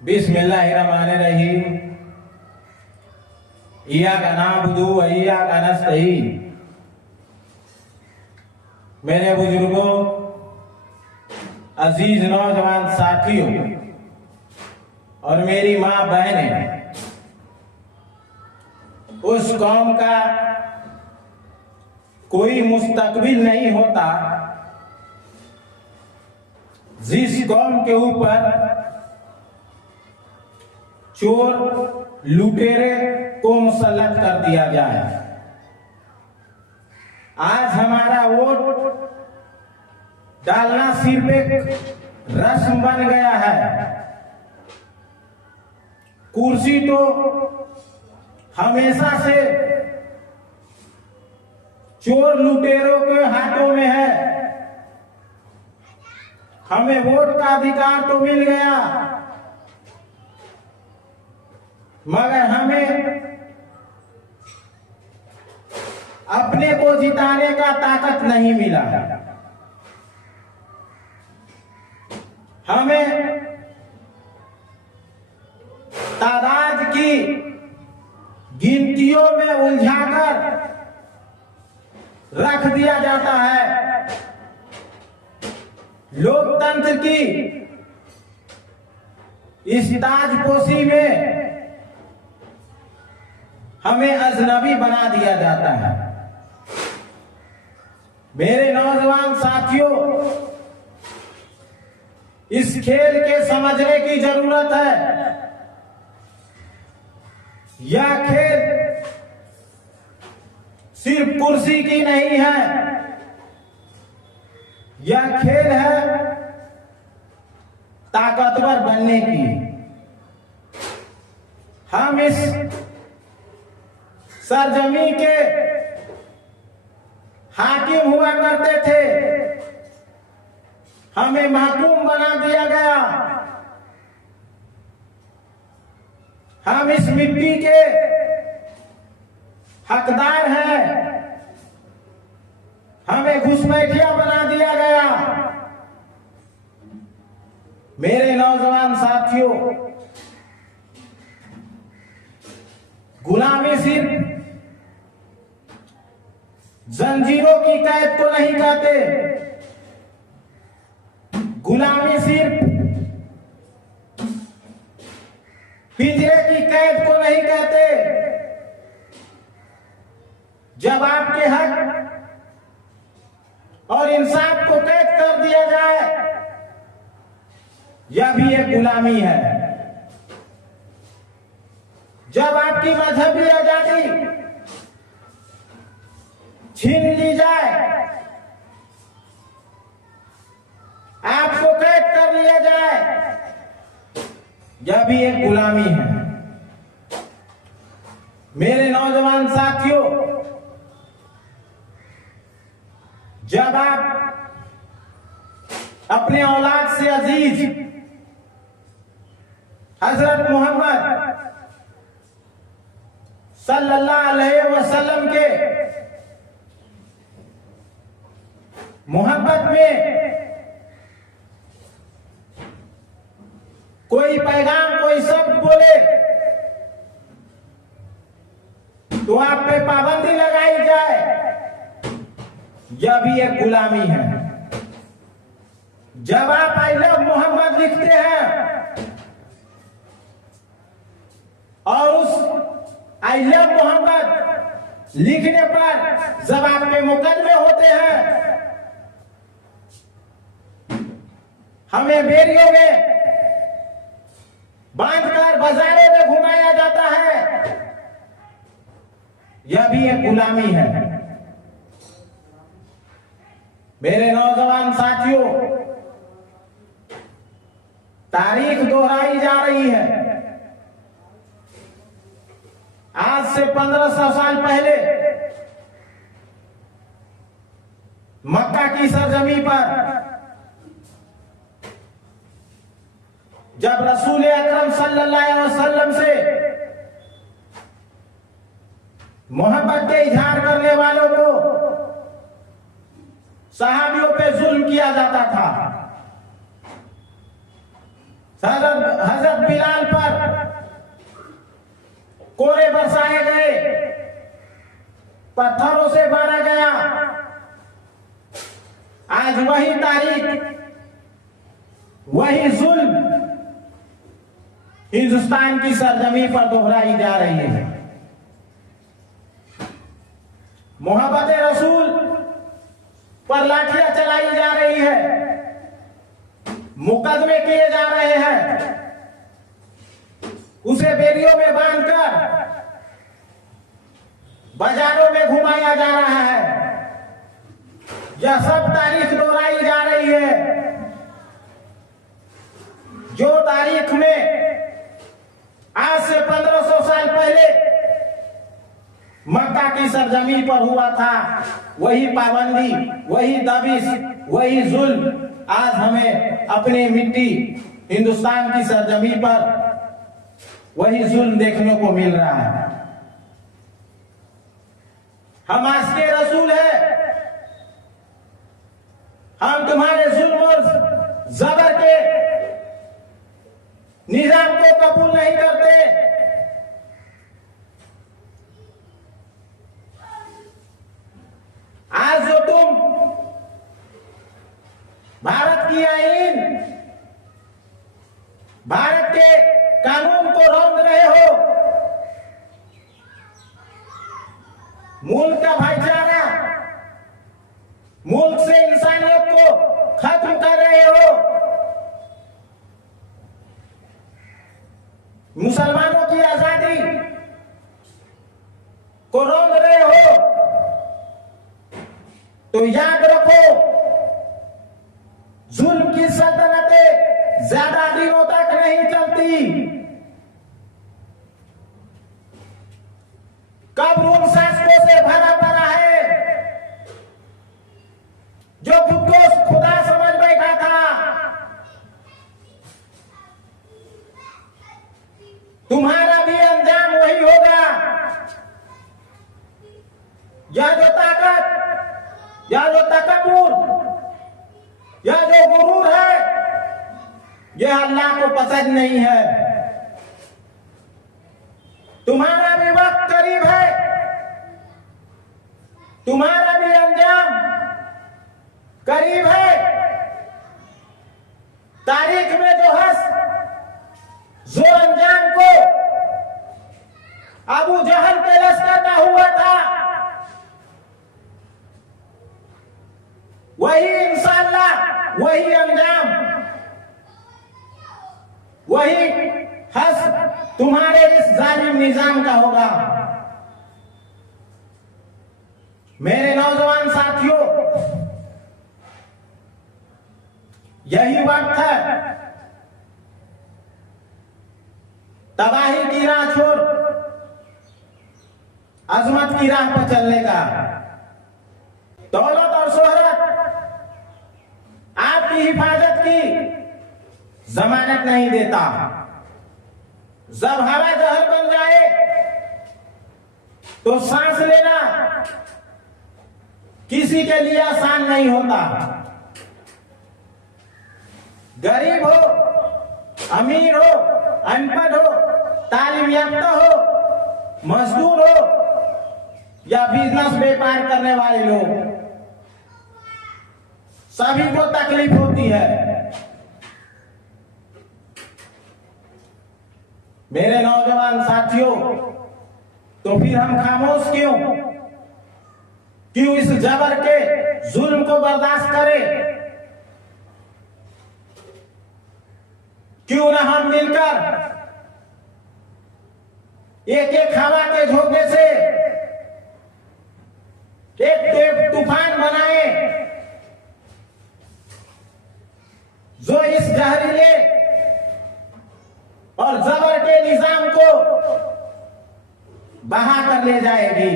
बिस्मिल्लाहिर्रहमानिर्रहीम। इय्याका नअबुदु व इय्याका नस्तईन। मेरे बुजुर्गों, अजीज नौजवान साथियों और मेरी माँ बहनें, उस कौम का कोई मुस्तकबिल नहीं होता जिस कौम के ऊपर चोर लुटेरे को मुसल्लत कर दिया जाए। आज हमारा वोट डालना सिर्फ एक रस्म बन गया है। कुर्सी तो हमेशा से चोर लुटेरों के हाथों में है। हमें वोट का अधिकार तो मिल गया, मगर हमें अपने को जिताने का ताकत नहीं मिला। हमें तादाद की गिनतियों में उलझाकर रख दिया जाता है। लोकतंत्र की इस ताजपोशी में हमें अजनबी बना दिया जाता है। मेरे नौजवान साथियों, इस खेल के समझने की जरूरत है। यह खेल सिर्फ कुर्सी की नहीं है, यह खेल है ताकतवर बनने की। हम इस सरजमी के हाकिम हुआ करते थे, हमें महकूम बना दिया गया। हम इस मिट्टी के हकदार हैं, हमें घुसपैठिया बना दिया गया। मेरे नौजवान साथियों, गुलामी सिर्फ जंजीरों की कैद को नहीं कहते, गुलामी सिर्फ पिंजरे की कैद को नहीं कहते। जब आपके हक और इंसाफ को कैद कर दिया जाए, यह भी एक गुलामी है। जब आपकी मजहबी आजादी छीन ली जाए, आपको कैद कर लिया जाए, यह भी एक गुलामी है। मेरे नौजवान साथियों, जब आप अपने औलाद से अजीज हजरत मोहम्मद सल्लल्लाहु अलैहि वसल्लम के मोहब्बत में कोई पैगाम, कोई शब्द बोले तो आप पे पाबंदी लगाई जाए, यह भी एक गुलामी है। जब आप आई लव मोहम्मद लिखते हैं और उस आई लव मोहम्मद लिखने पर जब आप पे मुकदमे होते हैं, हमें बेरियों में बांधकर बाजारों में घुमाया जाता है, यह भी एक गुलामी है। मेरे नौजवान साथियों, तारीख दोहराई जा रही है। आज से 1500 साल पहले मक्का की सरजमी पर जब रसूल अकरम सल्लल्लाहु अलैहि वसल्लम से मोहब्बत के इजहार करने वालों को सहाबियों पे जुल्म किया जाता था। हजरत बिलाल पर कोरे बरसाए गए, पत्थरों से मारा गया। आज वही तारीख, वही जुल्म हिंदुस्तान की सरजमी पर दोहराई जा रही है। मोहब्बत रसूल पर लाठियां चलाई जा रही है, मुकदमे किए जा रहे हैं, उसे बेरियों में बांधकर बाजारों में घुमाया जा रहा है। यह सब तारीख दोहराई जा रही है। जो तारीख में आज से 1500 साल पहले मक्का की सरजमी पर हुआ था, वही पाबंदी, वही दबिश, वही जुल्म आज हमें अपनी मिट्टी हिंदुस्तान की सरजमी पर वही जुल्म देखने को मिल रहा है। हम आस्के रसूल है, हम तुम्हारे जुल्म और जबर के निजाम को कबूल नहीं करते। आज जो तुम भारत की आईन, भारत के कानून को रौंद रहे हो, मुल्क का भाईचारा, मुल्क से इंसानियत को खत्म कर रहे हो, मुसलमानों की आजादी को रोक रहे हो, तो याद रखो जुल्म की सल्तनतें ज्यादा दिनों तक नहीं चलती। कब्र उन शासकों से भरा पड़ा है जो खुद को खुदा समझ बैठा था। तुम्हारा भी अंजाम वही होगा। यह जो ताकत, यह जो तकब्बुर, यह जो गुरूर है, यह अल्लाह को पसंद नहीं है। तुम्हारा भी वक्त करीब है, तुम्हारा भी अंजाम करीब है। तारीख में जो हस जो अंजाम को अबू जहल के लश्कर का हुआ था, वही इंशाअल्लाह वही अंजाम, वही हस तुम्हारे इस जालिम निजाम का होगा। मेरे नौजवान साथियों, यही वक्त है तबाही की राह छोड़ अजमत की राह पर चलने का। दौलत और शोहरत आपकी हिफाजत की जमानत नहीं देता। जब हवा जहर बन जाए तो सांस लेना किसी के लिए आसान नहीं होता। गरीब हो, अमीर हो, अनपढ़ हो, तालीम याफ्ता हो, मजदूर हो या बिजनेस व्यापार करने वाले लोग, सभी को तकलीफ होती है। मेरे नौजवान साथियों, तो फिर हम खामोश क्यों? क्यों इस जबर के जुल्म को बर्दाश्त करें? क्यों ना हम मिलकर एक एक हवा के झोंके से एक तूफान बनाए जो इस जहरीले और जबर के निजाम को बहा कर ले जाएगी।